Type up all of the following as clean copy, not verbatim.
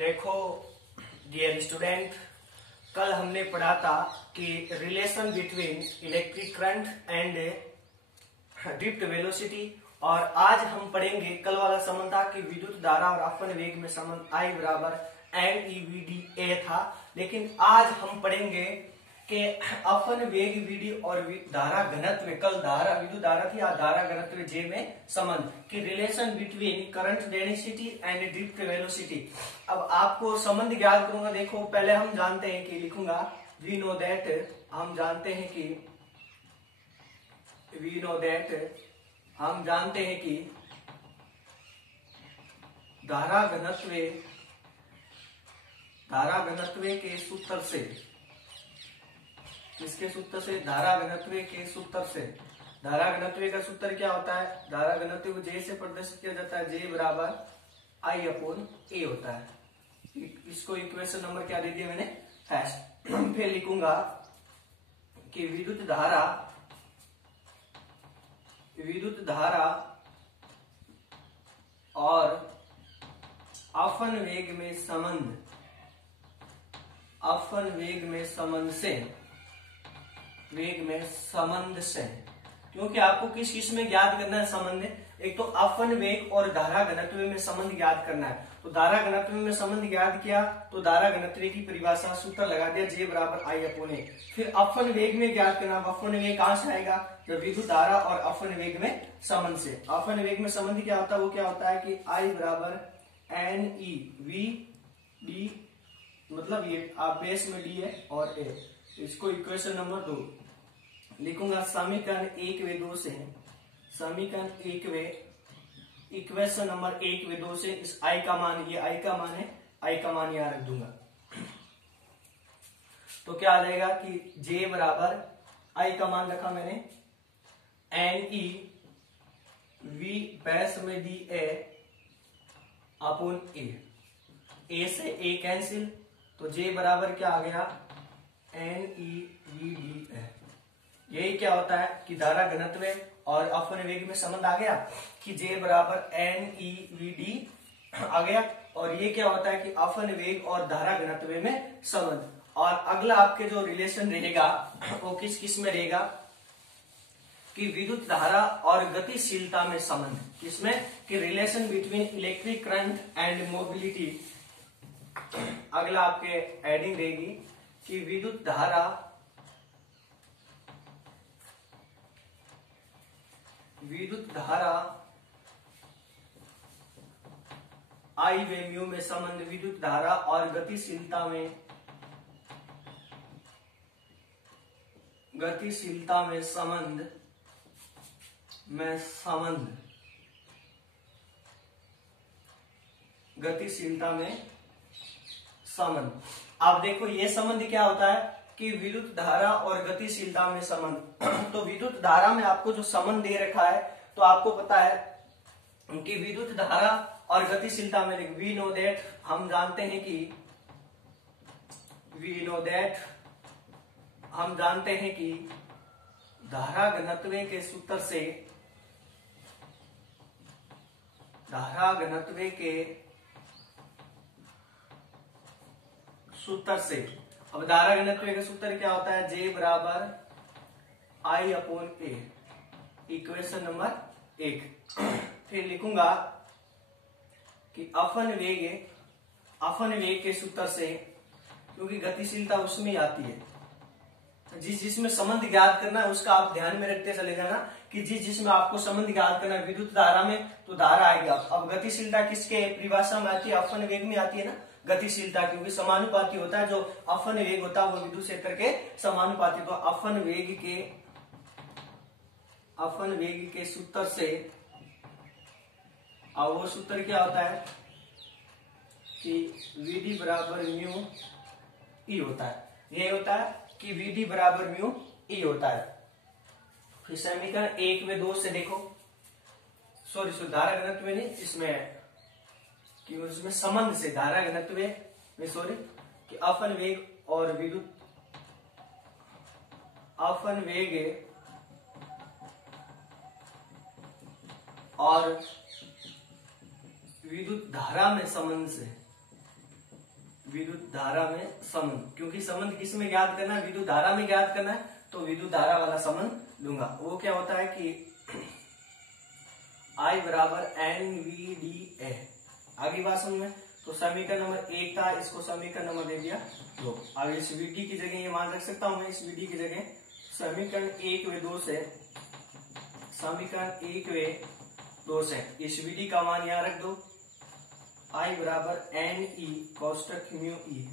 देखो dear student, कल हमने पढ़ा था कि relation between electric current and drift velocity, और आज हम पढ़ेंगे कल वाला संबंध था कि विद्युत धारा और अपवन वेग में संबंध I बराबर NEVDA था। लेकिन आज हम पढ़ेंगे कि अपवन वेग VD और धारा घनत्व, कल धारा विद्युत धारा थी, आज धारा घनत्व J में संबंध की relation between current density and drift velocity. अब आपको संबंध ज्ञात करूंगा। देखो पहले हम जानते हैं कि लिखूंगा वी नो दैट, हम जानते हैं कि धारा घनत्व के सूत्र से, किसके सूत्र से? धारा घनत्व के सूत्र से। धारा घनत्व का सूत्र क्या होता है? धारा घनत्व को J से प्रदर्शित किया जाता है, J बराबर I/A होता है। इसको इक्वेशन नंबर क्या दे दिया मैंने? फर्स्ट। फिर लिखूंगा कि विद्युत धारा और अपवन वेग में संबंध से, क्योंकि आपको किस किस में ज्ञात करना है संबंध? एक तो अपवन वेग और धारा घनत्व में संबंध ज्ञात करना है। तो धारा घनत्व में संबंध ज्ञात किया तो धारा घनत्व की परिभाषा सूत्र लगा दिया, J बराबर I/A। फिर अपवन वेग में ज्ञात करना। अपवन वेग कहां से आएगा? जब विद्युत धारा और अपवन वेग में संबंध से। अपवन वेग में संबंध क्या होता है? वो क्या होता है कि I बराबर NEVD, मतलब ये आप बेस में D है और A। इसको इक्वेशन नंबर 2 लिखूंगा। समीकरण 1 व 2 से, समीकरण 1 व इक्वेशन नंबर 1 व 2 से इस I का मान, ये I का मान है, I का मान यहां रख दूंगा। तो क्या आ जाएगा कि J बराबर I का मान रखा मैंने NEV बेस में DA अपॉन A से A कैंसिल, तो J बराबर क्या आ गया? NEVD। यही क्या होता है कि धारा घनत्व और अपवन वेग में संबंध आ गया कि J बराबर NEVD आ गया। और ये क्या होता है कि अपवन वेग और धारा घनत्व में संबंध। और अगला आपके जो रिलेशन रहेगा वो किस किस में रहेगा कि विद्युत धारा और गतिशीलता में संबंध। किसमें? कि relation between electric current and mobility. अगला आपके एडिंग रहेगी कि विद्युत धारा I व म्यू में संबंध, विद्युत धारा और गतिशीलता में संबंध गतिशीलता में संबंध। अब देखो ये संबंध क्या होता है कि विद्युत धारा और गतिशीलता में संबंध। तो विद्युत धारा में आपको जो संबंध दे रखा है, तो आपको पता है कि विद्युत धारा और गतिशीलता में वी नो दैट, हम जानते हैं कि धारा घनत्व के सूत्र से, अब धारा घनत्व का सूत्र क्या होता है? J बराबर I/A, इक्वेशन नंबर 1। फिर लिखूंगा कि अपवन वेग के सूत्र से, क्योंकि गतिशीलता उसमें आती है, जिसमें संबंध ज्ञात करना है उसका आप ध्यान में रखते चले जाना कि जिसमें आपको संबंध ज्ञात करना है विद्युत धारा में, तो धारा आएगी। अब गतिशीलता किसके परिभाषा में आती है? अपवन वेग में आती है ना गतिशीलता, क्योंकि समानुपाती होता है। जो अपवन वेग होता है वो विद्युत क्षेत्र के समानुपाती। तो अपवन वेग के सूत्र से, और वो सूत्र क्या होता है कि VD बराबर म्यू E होता है। ये होता है कि VD बराबर म्यू E होता है। फिर समीकरण 1 व 2 से देखो, सॉरी धारा घनत्व में नहीं, इसमें कि उसमें संबंध से, धारा घनत्व में सॉरी कि अपवन वेग और विद्युत धारा में संबंध से, विद्युत धारा में संबंध, क्योंकि संबंध किस में ज्ञात करना है, विद्युत धारा में ज्ञात करना है, तो विद्युत धारा वाला संबंध लूंगा। वो क्या होता है कि I बराबर NVDA। आगे बात समझ में, तो समीकरण नंबर 1 था, इसको समीकरण नंबर दे दिया 2। अब इस VD की जगह ये मान रख सकता हूं मैं, इस VD की जगह समीकरण 1 व 2 से, समीकरण 1 व 2 से इस VD का मान यहां रख दो, I बराबर NE कोष्टक म्यू ई।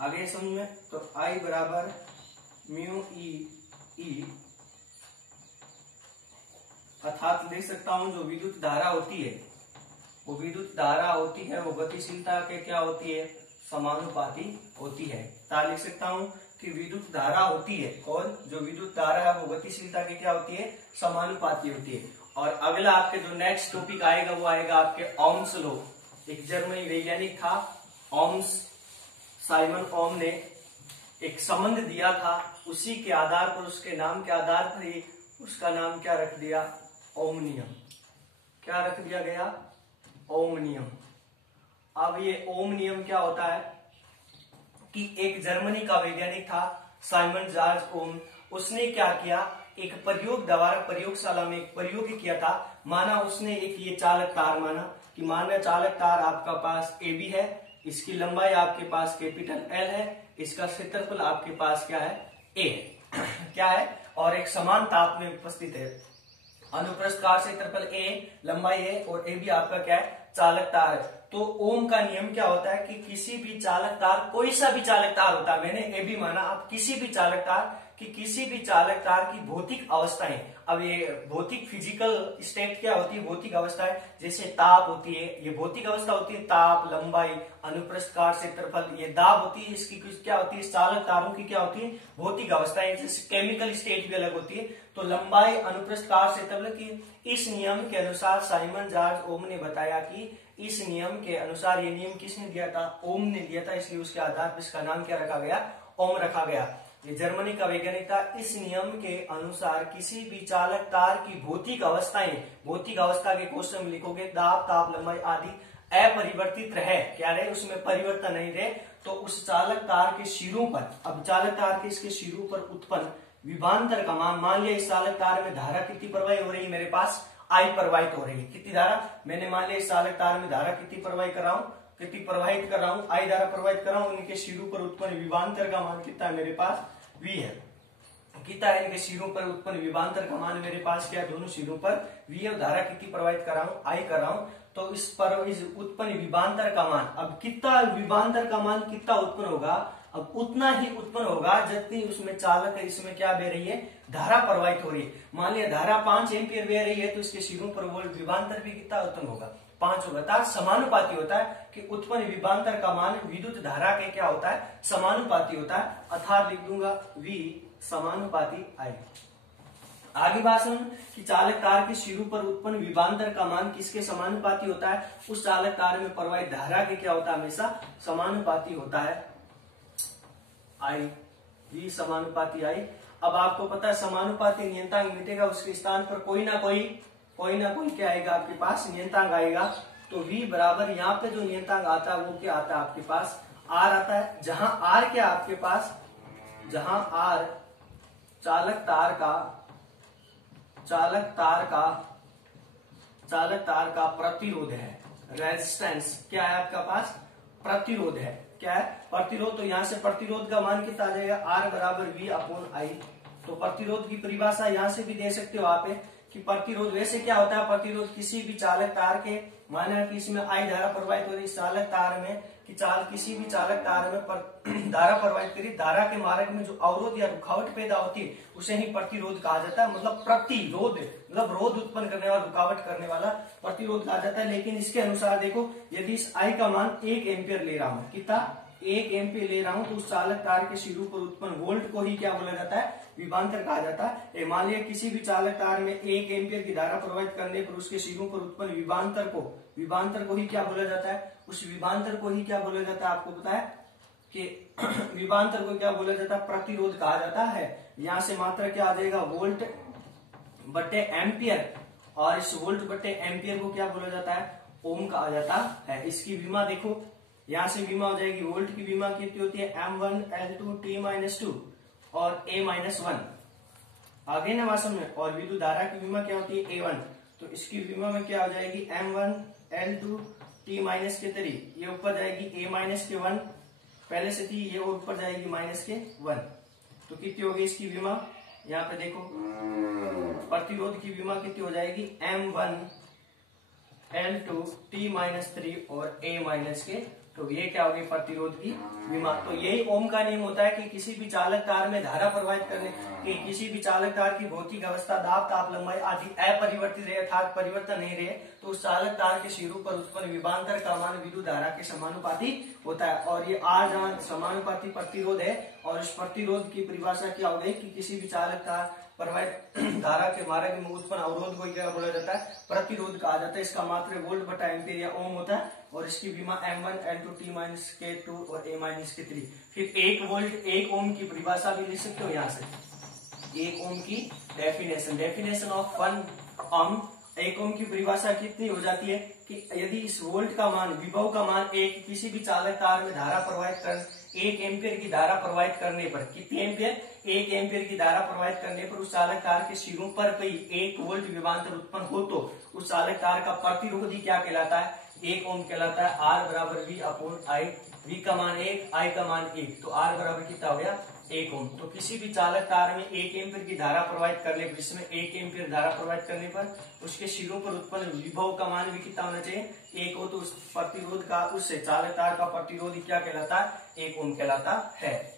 आगे समझ में, तो I बराबर म्यू ई अर्थात लिख सकता हूं जो विद्युत धारा होती है, वो विद्युत धारा होती है, वो गतिशीलता के क्या होती है, समानुपाती होती है। लिख सकता हूं कि विद्युत धारा होती है, और जो विद्युत धारा है वो गतिशीलता के क्या होती है, समानुपाती होती है। और अगला आपके जो नेक्स्ट टॉपिक आएगा वो आएगा आपके ओम्स लॉ। एक जर्मनी वैज्ञानिक था ओम्स, साइमन ओम ने एक संबंध दिया था, उसी के आधार पर, उसके नाम के आधार पर ही उसका नाम क्या रख दिया, ओम नियम। क्या रख दिया गया, ओम नियम। अब ये ओम नियम क्या होता है कि एक जर्मनी का वैज्ञानिक था साइमन जॉर्ज ओम, उसने क्या किया, एक प्रयोग द्वारा प्रयोगशाला में एक प्रयोग किया था। माना उसने एक ये चालक तार माना कि माना चालक तार आपका पास AB है, इसकी लंबाई आपके पास कैपिटल L है, इसका क्षेत्रफल आपके पास क्या है, A है क्या है, और एक समान ताप में उपस्थित है। अनुप्रस्थ काट क्षेत्रफल A, लंबाई A और AB आपका क्या है, चालक तार है। तो ओम का नियम क्या होता है कि किसी भी चालक तार, कोई सा भी चालक तार होता है, मैंने AB माना, आप किसी भी चालक तार कि किसी भी चालक तार की भौतिक अवस्थाएं, अब ये भौतिक फिजिकल स्टेट क्या होती है, भौतिक अवस्थाएं, जैसे ताप होती है, ये भौतिक अवस्था होती है, ताप, लंबाई, अनुप्रस्थ काट क्षेत्रफल, ये दाब होती है, इसकी कुछ क्या होती है, चालक तारों की क्या होती है, भौतिक अवस्थाएं। जैसे केमिकल स्टेट भी अलग होती है। तो लंबाई, अनुप्रस्थ काट क्षेत्रफल की इस नियम के अनुसार साइमन जॉर्ज ओम ने बताया कि इस नियम के अनुसार, ये नियम किसने दिया था, ओम ने दिया था, इसलिए उसके आधार पर इसका नाम क्या रखा गया, ओम रखा गया। ये जर्मनी का वैज्ञानिक था। इस नियम के अनुसार किसी भी चालक तार की भौतिक अवस्थाएं, भौतिक अवस्था के क्वेश्चन में लिखोगे दाब, ताप, लंबाई आदि अपरिवर्तित रहे, क्या रहे, उसमें परिवर्तन नहीं रहे, तो उस चालक तार के सिरों पर, अब चालक तार के इसके सिरों पर उत्पन्न विभवांतर का मान लिया इस चालक तार में धारा कितनी प्रवाहित हो रही है, मेरे पास I प्रवाहित हो रही है। कितनी धारा, मैंने मान लिया इस चालक तार में धारा कितनी प्रवाहित कर रहा हूं, कितनी प्रवाहित कर रहा हूं, I धारा प्रवाहित कर रहा हूं। इनके सिरों पर उत्पन्न विभवांतर का मान कितना है, मेरे पास V है। कितना है, इनके सिरों पर उत्पन्न विभवांतर का मान मेरे पास क्या है, दोनों सिरों पर V है। धारा कितनी प्रवाहित कर रहा हूं, I कर रहा हूं। तो इस पर इस उत्पन्न विभवांतर का मान, अब कितना विभवांतर का मान कितना उत्पन्न होगा, अब उतना ही उत्पन्न होगा जितनी उसमें चालक है, इसमें क्या बह रही है, धारा प्रवाहित हो रही है। मान लिया धारा 5 एम्पियर बह रही है, तो इसके सिरों पर वोल्ट विभवांतर भी कितना उत्पन्न होगा, 5 होगा। अर्थात समानुपाती होता है कि उत्पन्न विभवांतर का मान विद्युत धारा के क्या होता है, समानुपाती होता है। अर्थात लिख दूंगा V समानुपाती I। आगे बात सुन कि चालक तार के सिरों पर उत्पन्न विभवांतर का मान किसके समानुपाती होता है, उस चालक तार में प्रवाहित धारा के क्या होता है, हमेशा समानुपाती होता है I, V समानुपाती I। अब आपको पता है समानुपाती नियंत्रक मिटेगा, उसके स्थान पर कोई ना कोई क्या आएगा, आपके पास नियंत्रक आएगा। तो V बराबर यहाँ पे जो नियंत्रक आता है वो क्या आता है, आपके पास R आता है। जहां R क्या आपके पास, जहां R चालक तार का प्रतिरोध है, रेजिस्टेंस क्या है आपका पास, प्रतिरोध है, क्या है, प्रतिरोध। तो यहां से प्रतिरोध का मान कितना आ जाएगा, R बराबर V अपॉन I। तो प्रतिरोध की परिभाषा यहां से भी दे सकते हो आप कि प्रतिरोध वैसे क्या होता है, प्रतिरोध किसी भी चालक तार के, माना कि इसमें I धारा प्रवाहित हो रही चालक तार में, कि किसी भी चालक तार में धारा प्रवाहित करी, धारा के मार्ग में जो अवरोध या रुकावट पैदा होती है उसे ही प्रतिरोध कहा जाता है। मतलब प्रतिरोध, मतलब रोध उत्पन्न करने वाला, रुकावट करने वाला प्रतिरोध कहा जाता है। लेकिन इसके अनुसार देखो, यदि इस I का मान 1 एम्पियर ले रहा हूं, कितना 1 एम्पियर ले रहा हूं, तो उस चालक तार के सिरों पर उत्पन्न वोल्ट को ही क्या बोला जाता है, विभवांतर कहा जाता है। मान लिया किसी भी चालक तार में 1 एम्पियर की धारा प्रवाहित करने पर उसके सिरों पर उत्पन्न विभवांतर को ही क्या बोला जाता है, उस विभवांतर को ही क्या बोला जाता है, आपको पता है कि विभवांतर को क्या बोला जाता है, प्रतिरोध कहा जाता है। यहां से मात्रा क्या आ जाएगा, वोल्ट बटे एम्पियर, और इस वोल्ट बटे एम्पियर को क्या बोला जाता है, ओम कहा जाता है। इसकी विमा देखो, यहाँ से विमा हो जाएगी, वोल्ट की विमा कितनी होती है, M1L2T-2 और A-1 आगे ना वास्तव में। और विद्युत धारा की विमा क्या होती है, A1, तो इसकी विमा में क्या हो जाएगी, M1L2T-3, ये ऊपर जाएगी A-1 पहले से थी, ये ऊपर जाएगी -1, तो कितनी होगी इसकी विमा, यहाँ पे देखो प्रतिरोध की विमा कितनी हो जाएगी, M1L2T-3 और A-, तो ये क्या होगी प्रतिरोध की विमा। तो यही ओम का नियम होता है कि किसी भी चालक तार में धारा प्रवाहित करने कि किसी भी चालक तार की भौतिक अवस्था, दाब, ताप, लंबाई आदि अपरिवर्तित रहे अर्थात परिवर्तन नहीं रहे, तो उस चालक तार के सिरों पर उत्पन्न विभवांतर का मान विद्युत धारा के समानुपाती होता है। और ये R जहाँ समानुपाती प्रतिरोध है, और इस प्रतिरोध की परिभाषा क्या हो गई कि किसी भी चालक तार प्रवाहित धारा के मार्ग में उत्पन्न अवरोध को क्या बोला जाता है, प्रतिरोध कहा जाता है। इसका मात्रा वोल्ट बटा एम्पीयर या ओम होता है, और इसकी विमा M1L2T-2 और A-3। फिर 1 वोल्ट 1 ओम की परिभाषा भी लिख सकते हो यहाँ से, 1 ओम की डेफिनेशन ऑफ 1 ओम। 1 ओम की परिभाषा कितनी हो जाती है कि यदि इस वोल्ट का मान, विभव का मान एक किसी भी चालक तार में धारा प्रवाहित कर 1 एम्पियर की धारा प्रवाहित करने पर, कितनी एम्पियर, 1 एम्पियर की धारा प्रवाहित करने पर उस चालक तार के सिरों पर कोई 1 वोल्ट विभवांतर उत्पन्न हो, तो उस चालक तार का प्रतिरोधी क्या कहलाता है, 1 ओम कहलाता है। R बराबर V/I, V का मान 1, I का मान 1, तो R बराबर कितना हो गया, 1 ओम। तो किसी भी चालक तार में 1 एम्पियर की धारा प्रवाहित करने पर, इसमें 1 एम्पियर धारा प्रवाहित करने पर उसके सिरों पर उत्पन्न विभव का मान भी कितना होना चाहिए, 1 हो, तो उस प्रतिरोध का, उस चालक तार का प्रतिरोध क्या कहलाता है, 1 ओम कहलाता है।